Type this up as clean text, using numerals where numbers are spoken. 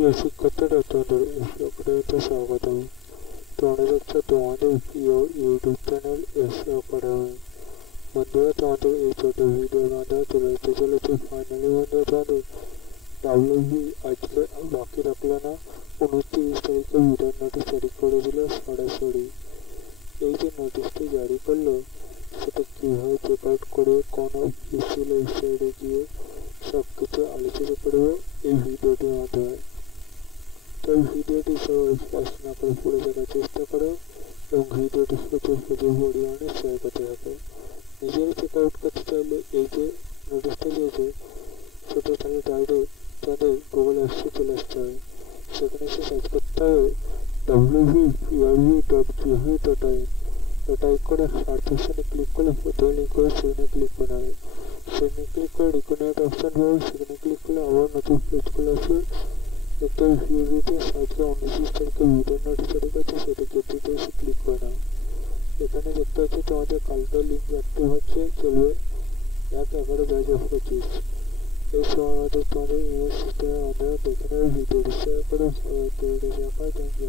প্রিয় শিক্ষার্থীরা, তোমাদের এসএ একাডেমিতে স্বাগতম। তোমরা দেখছো তোমাদের প্রিয় ইউটিউব চ্যানেল এসএ একাডেমি। বন্ধুরা, তোমাদের এই ছোট ভিডিওর মাধ্যমে তুলে দিতে চলেছে ফাইনালি বন্ধুরা তোমাদের ডাব্লিউবি আজকে বাকি রাখলো না, 29 তারিখে ভিডিওর নোটিশ জারি করে দিল সরাসরি। এই যে নোটিশটি জারি করলো সেটা কীভাবে চেক আউট করে কোন অফিসিয়াল ওয়েবসাইটে গিয়ে সব কিছু আলোচনা করবো এই ভিডিওটির মাধ্যমে। তো ভিডিওটি সবাই ফার্স্ট না করে পুরো দেখার চেষ্টা করো এবং ভিডিওটি প্রচুর পরিমাণে শেয়ার করতে থাকো। নিজেরা চেক আউট করতে চাইলে এই যে নোটিশটা দিয়েছে সেটা তাহলে ডাইরেক্ট তাদের গুগল অ্যাপসে চলে আসতে হবে। সেখানে এসে সার্চ করতে হবে www.prb.gov.in। টাইপ করে সার্চ অপশানে ক্লিক করলে প্রথমে লিঙ্ক করে সেখানে ক্লিক করে নেবে। সেখানে ক্লিক করে রিকনেক্ট অপশান পাবে, সেখানে ক্লিক করলে আবার নতুন পেজ খুলে আসবে। একটা ভিডিওতে আজকে 29 তারিখে ভিডিও নোটিশ জারি করছে সেটা কেটে এসে ক্লিক করে নাও। এখানে দেখতে পাচ্ছি তোমাদের কালকে লিঙ্ক অ্যাক্টিভ হচ্ছে, চলবে 1/11/2025। এই সময়ের মধ্যে তোমাদের ইমেল সিস্টেমের মাধ্যমে দেখে নেবে ভিডিওটি শেয়ার করে সবাইকে ভিডিও দেখায়। Thank you.